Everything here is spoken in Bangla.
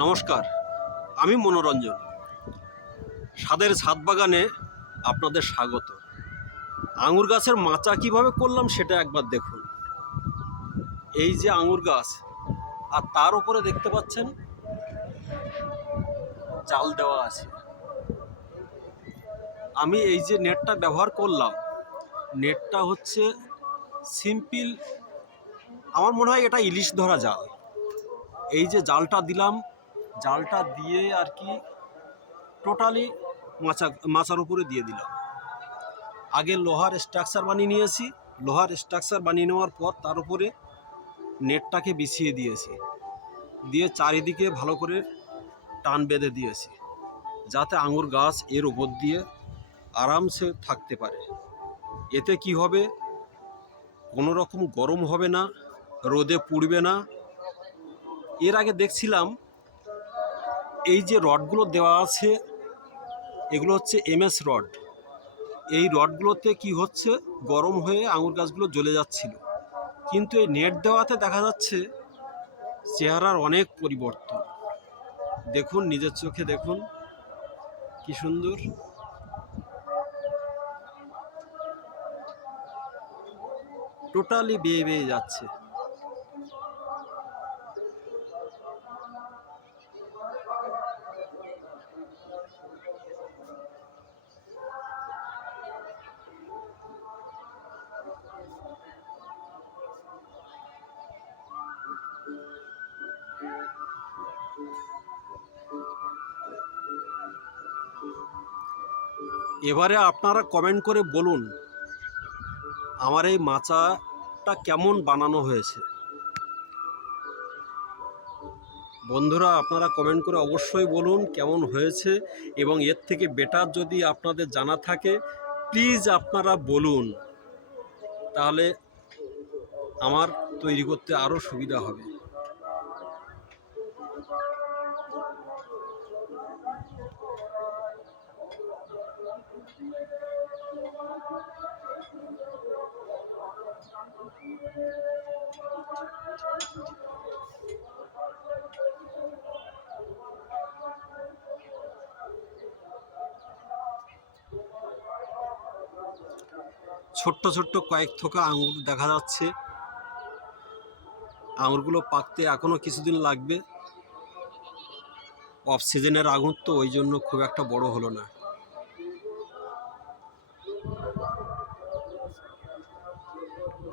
নমস্কার, আমি মনোরঞ্জন। সাদের ছাদ বাগানে আপনাদের স্বাগত। আঙুর গাছের মাচা কীভাবে করলাম সেটা একবার দেখুন। এই যে আঙুর গাছ, আর তার উপরে দেখতে পাচ্ছেন জাল দেওয়া আছে। আমি এই যে নেটটা ব্যবহার করলাম, নেটটা হচ্ছে সিম্পল, আমার মনে হয় এটা ইলিশ ধরা জাল। এই যে জালটা দিলাম জালটা দিয়ে আর কি টোটালি মাচা মাচার উপরে দিয়ে দিলাম। আগে লোহার স্ট্রাকচার বানিয়ে নিয়েছি। লোহার স্ট্রাকচার বানিয়ে নেওয়ার পর তার উপরে নেটটাকে বিছিয়ে দিয়েছি। দিয়ে চারিদিকে ভালো করে টান বেঁধে দিয়েছি। যাতে আঙুর গাছ এর উপর দিয়ে আরামসে থাকতে পারে। এতে কি হবে? কোনো রকম গরম হবে না, রোদে পুড়বে না। এর আগে দেখছিলাম এই যে রডগুলো দেওয়া আছে, এগুলো হচ্ছে এমএস রড। এই রডগুলোতে কি হচ্ছে, গরম হয়ে আঙুর গাছগুলো জ্বলে যাচ্ছিল। কিন্তু এই নেট দেওয়াতে দেখা যাচ্ছে চেহারার অনেক পরিবর্তন। দেখুন, নিজের চোখে দেখুন, কি সুন্দর। টোটালি বেয়ে বেয়ে যাচ্ছে। এবারে আপনারা কমেন্ট করে বলুন, আমার এই মাচাটা কেমন বানানো হয়েছে। বন্ধুরা, আপনারা কমেন্ট করে অবশ্যই বলুন কেমন হয়েছে এবং এর থেকে বেটার যদি আপনাদের জানা থাকে প্লিজ আপনারা বলুন। তাহলে আমার তৈরি করতে আরও সুবিধা হবে। ছোট্ট ছোট্ট কয়েক থোকা আঙুর দেখা যাচ্ছে। আঙুরগুলো পাকতে এখনও কিছুদিন লাগবে। অফ সিজনের আঙুর তো ওই জন্য খুব একটা বড় হলো না।